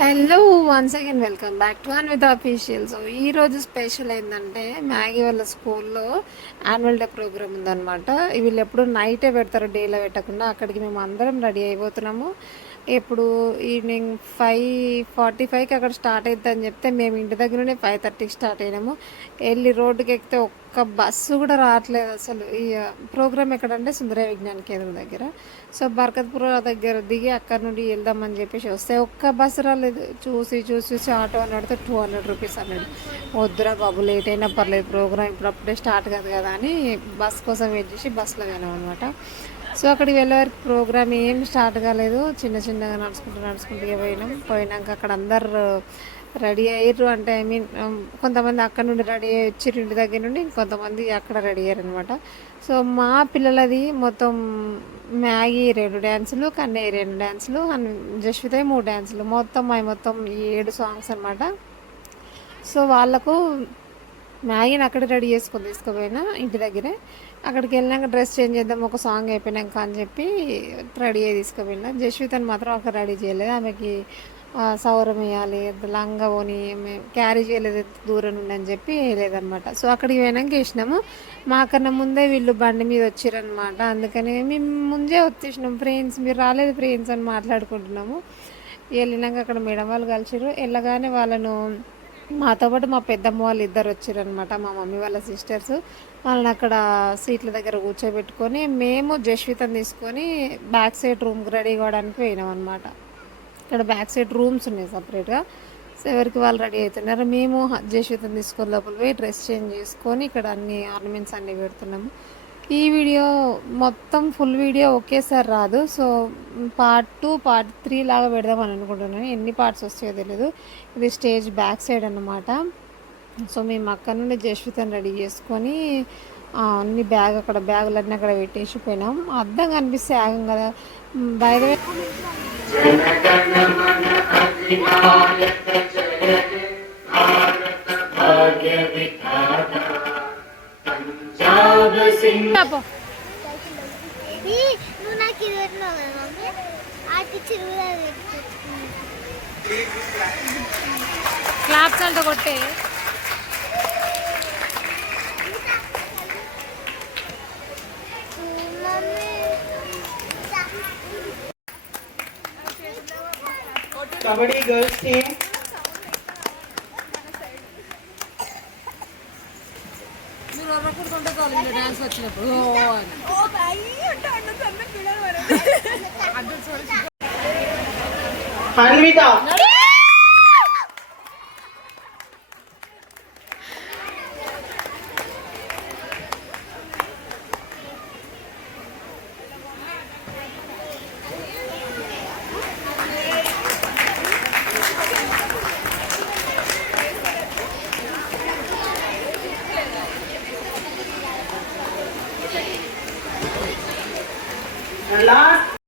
Hello once again welcome back to Anvitha official. So ఈరోజు special ఏంటంటే Maggie వాళ్ళ స్కూల్లో యాన్యువల్ డే ప్రోగ్రామ్ ఉందన్నమాట. వీళ్ళు ఎప్పుడు నైటే పెడతారు, డేలో పెట్టకుండా. అక్కడికి మేము అందరం రెడీ అయిపోతున్నాము. ఇప్పుడు ఈవినింగ్ 5:45కి అక్కడ స్టార్ట్ అవుతుందని చెప్తే మేము ఇంటి దగ్గర నుండి 5:30కి స్టార్ట్ అయినాము. వెళ్ళి రోడ్డుకి ఎక్కితే ఒక్క బస్సు కూడా రావట్లేదు అసలు. ఈ ప్రోగ్రామ్ ఎక్కడంటే సుందరయ్య విజ్ఞాన కేంద్రం దగ్గర. సో బర్కత్పుర దగ్గర దిగి అక్కడ నుండి వెళ్దామని చెప్పేసి వస్తే ఒక్క బస్సు రాలేదు. చూసి ఆటో అని అడితే 200 రూపీస్ అన్నాడు. వద్దురా బాబు, లేట్ అయినా పర్లేదు, ప్రోగ్రామ్ ఇప్పుడప్పుడే స్టార్ట్ కాదు కదా అని బస్ కోసం వెయిట్ చేసి బస్సులో పోయినాం అనమాట. సో అక్కడికి వెళ్ళే వరకు ప్రోగ్రామ్ ఏం స్టార్ట్ కాలేదు. చిన్నగా నడుచుకుంటూ పోయినాక అక్కడ అందరు రెడీ అయ్యారు. అంటే ఐ మీన్ కొంతమంది అక్కడ నుండి రెడీ అయ్యి వచ్చి ఇంటి దగ్గర నుండి, కొంతమంది అక్కడ రెడీ అయ్యారు అనమాట. సో మా పిల్లలది మొత్తం మ్యాగీ 2 డ్యాన్సులు, కన్నయ్య 2 డ్యాన్సులు, జస్విత 3 డ్యాన్సులు, మొత్తం 7 సాంగ్స్ అనమాట. సో వాళ్ళకు మ్యాగీని అక్కడ రెడీ చేసుకొని తీసుకుపోయినా ఇంటి దగ్గరే. అక్కడికి వెళ్ళినాక డ్రెస్ చేంజ్ చేద్దాం ఒక సాంగ్ అయిపోయినాక అని చెప్పి రెడీ అయ్యి తీసుకుపోయినా. జస్వితని మాత్రం అక్కడ రెడీ చేయలేదు. ఆమెకి సౌరం వేయాలి, లంగా పోని క్యారీ చేయలేదు దూరం నుండి అని చెప్పి వేయలేదనమాట. సో అక్కడికి పోయినాక వేసినాము. మాకన్నా ముందే వీళ్ళు బండి మీద వచ్చారనమాట. అందుకని మేము ముందే వచ్చేసినాం. ఫ్రెండ్స్ మీరు రాలేదు ఫ్రెండ్స్ అని మాట్లాడుకుంటున్నాము. వెళ్ళినాక అక్కడ మేడం వాళ్ళు కలిసిరు. వెళ్ళగానే వాళ్ళను మాతో పాటు మా పెద్దమ్మ వాళ్ళు ఇద్దరు వచ్చారనమాట, మా మమ్మీ వాళ్ళ సిస్టర్స్. వాళ్ళని అక్కడ సీట్ల దగ్గర కూర్చోబెట్టుకొని మేము జస్వితని తీసుకొని బ్యాక్ సైడ్ రూమ్కి రెడీ కావడానికి పోయినాం అనమాట. ఇక్కడ బ్యాక్ సైడ్ రూమ్స్ ఉన్నాయి సపరేట్గా. సో ఎవరికి వాళ్ళు రెడీ అవుతున్నారు. మేము జస్వితని తీసుకొని లోపల పోయి డ్రెస్ చేంజ్ చేసుకొని ఇక్కడ అన్ని ఆర్నమెంట్స్ అన్నీ పెడుతున్నాము. ఈ వీడియో మొత్తం ఫుల్ వీడియో ఒకేసారి రాదు. సో పార్ట్ 2, పార్ట్ 3 లాగా పెడదామని అనుకుంటున్నాను. ఎన్ని పార్ట్స్ వస్తాయో తెలియదు. ఇది స్టేజ్ బ్యాక్ సైడ్ అన్నమాట. సో మేము అక్కడ నుండి జస్వితని రెడీ చేసుకొని అన్ని అక్కడ బ్యాగులన్నీ అక్కడ పెట్టేసి పోయినాం. అర్థం కనిపిస్తే ఆగం కదా. బయట క్లాప్స్ అంట కొట్టే Kabaddi girls team. డాన్స్ వచ్చినప్పుడు Anvita. Last.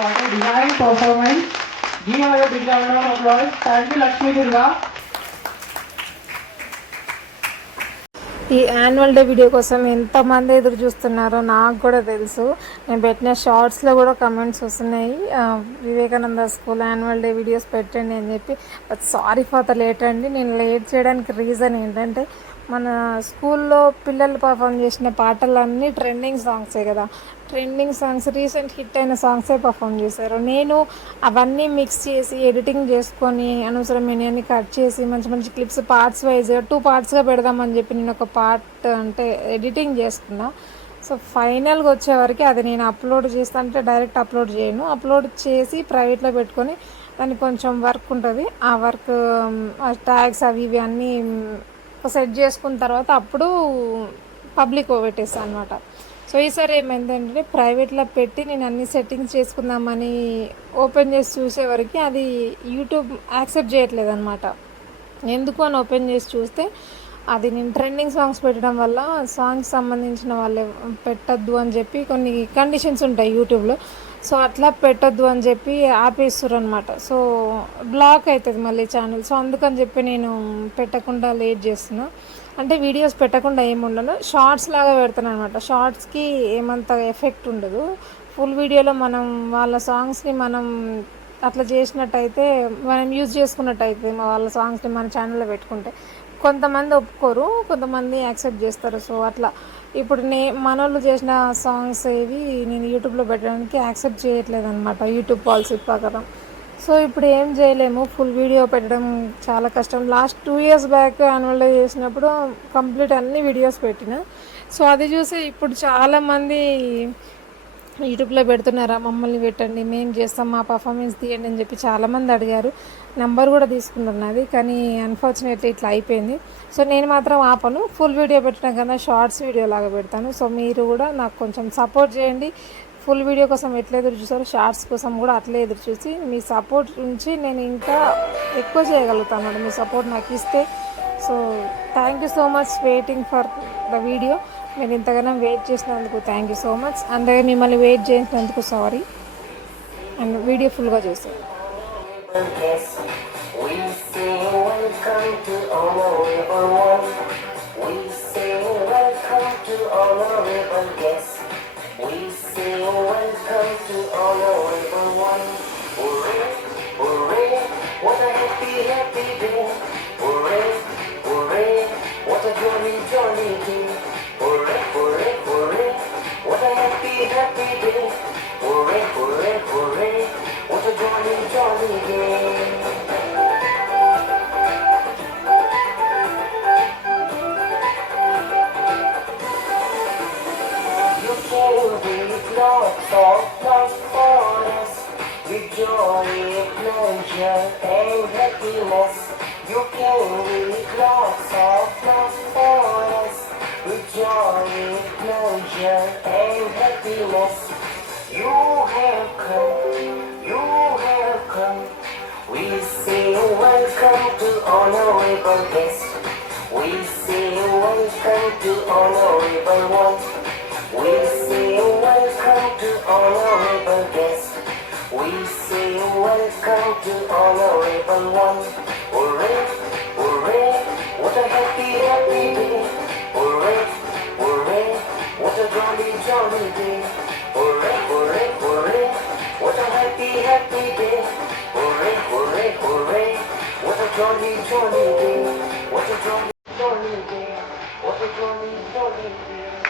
What a divine performance. Give her a big round of applause. Thank you, Lakshmi Durga. ఈ యాన్యువల్ డే వీడియో కోసం ఎంతమంది ఎదురు చూస్తున్నారో నాకు కూడా తెలుసు. నేను పెట్టిన షార్ట్స్లో కూడా కమెంట్స్ వస్తున్నాయి, Vivekananda school annual day videos పెట్టండి అని చెప్పి. But sorry for the late అండి. నేను లేట్ చేయడానికి రీజన్ ఏంటంటే, మన స్కూల్లో పిల్లలు పర్ఫామ్ చేసిన పాటలన్నీ ట్రెండింగ్ సాంగ్సే కదా. ట్రెండింగ్ సాంగ్స్, రీసెంట్ హిట్ అయిన సాంగ్సే పర్ఫామ్ చేశారు. నేను అవన్నీ మిక్స్ చేసి ఎడిటింగ్ చేసుకొని అనవసరమైనవన్నీ కట్ చేసి మంచి మంచి క్లిప్స్ పార్ట్స్ వైజ్ 2 పార్ట్స్గా పెడదామని చెప్పి నేను ఒక పార్ట్ అంటే ఎడిటింగ్ చేసుకున్నా. సో ఫైనల్గా వచ్చేవరకు అది నేను అప్లోడ్ చేస్తా అంటే డైరెక్ట్ అప్లోడ్ చేయను. అప్లోడ్ చేసి ప్రైవేట్లో పెట్టుకొని దానికి కొంచెం వర్క్ ఉంటుంది. ఆ వర్క్ ట్యాగ్స్ అవి ఇవి అన్నీ సెట్ చేసుకున్న తర్వాత అప్పుడు పబ్లిక్ పెట్టేస్తాను అనమాట. సో ఈసారి ఏమైందంటే, ప్రైవేట్లో పెట్టి నేను అన్ని సెట్టింగ్స్ చేసుకుందామని ఓపెన్ చేసి చూసేవరకు అది యూట్యూబ్ యాక్సెప్ట్ చేయట్లేదు అనమాట. ఎందుకు అని ఓపెన్ చేసి చూస్తే అది నేను ట్రెండింగ్ సాంగ్స్ పెట్టడం వల్ల సాంగ్స్ సంబంధించిన వాళ్ళు పెట్టద్దు అని చెప్పి కొన్ని కండిషన్స్ ఉంటాయి యూట్యూబ్లో. సో అట్లా పెట్టద్దు అని చెప్పి ఆపేస్తారు అనమాట. సో బ్లాక్ అవుతుంది మళ్ళీ ఛానల్. సో అందుకని చెప్పి నేను పెట్టకుండా లేట్ చేస్తున్నా. అంటే వీడియోస్ పెట్టకుండా ఏముండను, షార్ట్స్ లాగా పెడతాను అనమాట. షార్ట్స్కి ఏమంత ఎఫెక్ట్ ఉండదు. ఫుల్ వీడియోలో మనం వాళ్ళ సాంగ్స్ని మనం అట్లా చేసినట్టయితే, మనం యూజ్ చేసుకున్నట్టయితే వాళ్ళ సాంగ్స్ని మన ఛానల్లో పెట్టుకుంటే కొంతమంది ఒప్పుకోరు, కొంతమంది యాక్సెప్ట్ చేస్తారు. సో అట్లా ఇప్పుడు మనోళ్ళు చేసిన సాంగ్స్ ఏవి నేను యూట్యూబ్లో పెట్టడానికి యాక్సెప్ట్ చేయట్లేదు అనమాట, యూట్యూబ్ పాలసీ ప్రకారం. సో ఇప్పుడు ఏం చేయలేము, ఫుల్ వీడియో పెట్టడం చాలా కష్టం. Last 2 years back annual day చేసినప్పుడు కంప్లీట్ అన్ని వీడియోస్ పెట్టిన. సో అది చూసి ఇప్పుడు చాలామంది యూట్యూబ్లో పెడుతున్నారా, మమ్మల్ని పెట్టండి, మేము చేస్తాం, మా పర్ఫార్మెన్స్ తీయండి అని చెప్పి చాలామంది అడిగారు. నెంబర్ కూడా తీసుకున్నారు నాది, కానీ అన్ఫార్చునేట్లీ ఇట్లా అయిపోయింది. సో నేను మాత్రం ఆపను, ఫుల్ వీడియో పెట్టడం కన్నా షార్ట్స్ వీడియో లాగా పెడతాను. సో మీరు కూడా నాకు కొంచెం సపోర్ట్ చేయండి. ఫుల్ వీడియో కోసం ఎట్లా ఎదురు చూసారో షార్ట్స్ కోసం కూడా అట్లే ఎదురు చూసి మీ సపోర్ట్ నుంచి నేను ఇంకా ఎక్కువ చేయగలుగుతాను అన్నమాట, మీ సపోర్ట్ నాకు ఇస్తే. So thank you so much waiting for the video. మీరు ఇంతగానో వెయిట్ చేసినందుకు థ్యాంక్ యూ సో మచ్. అలాగే మిమ్మల్ని వెయిట్ చేసినందుకు సారీ. అండ్ వీడియో ఫుల్గా చేస్తాను. Lots of love for us, with joy, pleasure, and happiness. You came with lots of love for us, with joy, pleasure, and happiness. You have come. We say welcome to honorable guest. We say welcome to honorable one. We say welcome to honorable guest. We say welcome to honorable one. Hooray, hooray, what a happy, happy day. Hooray, hooray, what a jolly, jolly day. Hooray, hooray, hooray, what a happy, happy day. Hooray, hooray, hooray, what a jolly, jolly day. What a jolly, jolly day. What a jolly, jolly day.